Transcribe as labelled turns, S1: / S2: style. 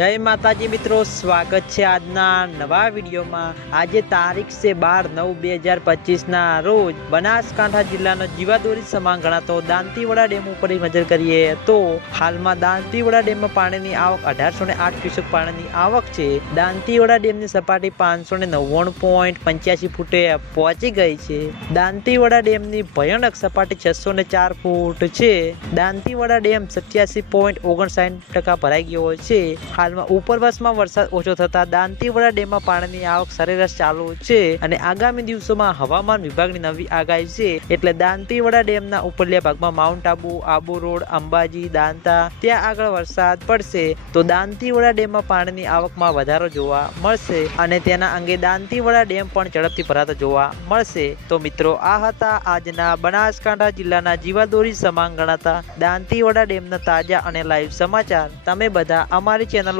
S1: જય માતાજી મિત્રો, સ્વાગત છે આજના નવા વિડીયોમાં. આજે તારીખ છે બાર નવ બે હજાર પચીસના રોજ બનાસકાંઠા જિલ્લાનો જીવાદોરી સમાન ગણાતો દાંતીવાડા ડેમ ઉપર નજર કરીએ તો હાલમાં દાંતીવાડા ડેમમાં પાણીની આવક અઢારસો ને આઠ ક્યુસેક પાણીની આવક છે. દાંતીવાડા ડેમની સપાટી પાંચસો ને નવ્વાણું પોઈન્ટ પંચ્યાસી ફૂટે પહોંચી ગઈ છે. દાંતીવાડા ડેમની ભયાનક સપાટી છસો ને ચાર ફૂટ છે. દાંતીવાડા ડેમ સત્યાસી પોઈન્ટ ઓગણસાઠ ટકા ભરાઈ ગયો છે. હાલમાં ઉપરવાસમાં વરસાદ ઓછો થતા દાંતીવાડા ડેમમાં પાણીની આવક સરેરાશ ચાલુ છે અને આગામી દિવસોમાં હવામાન વિભાગની નવી આગાહી છે એટલે દાંતીવાડા ડેમના ઉપરલ્યા ભાગમાં માઉન્ટ આબુ આબુ રોડ, અંબાજી, દાંતા, ત્યાં આગળ વરસાદ પડશે તો દાંતીવાડા ડેમમાં પાણીની આવકમાં વધારો જોવા મળશે અને તેના અંગે દાંતીવાડા ડેમ પણ ઝડપથી ભરાતો જોવા મળશે. તો મિત્રો, આ હતા આજના બનાસકાંઠા જિલ્લાના જીવાદોરી સમાન ગણાતા દાંતીવાડા ડેમના તાજા અને લાઈવ સમાચાર. તમે બધા અમારી ચેનલ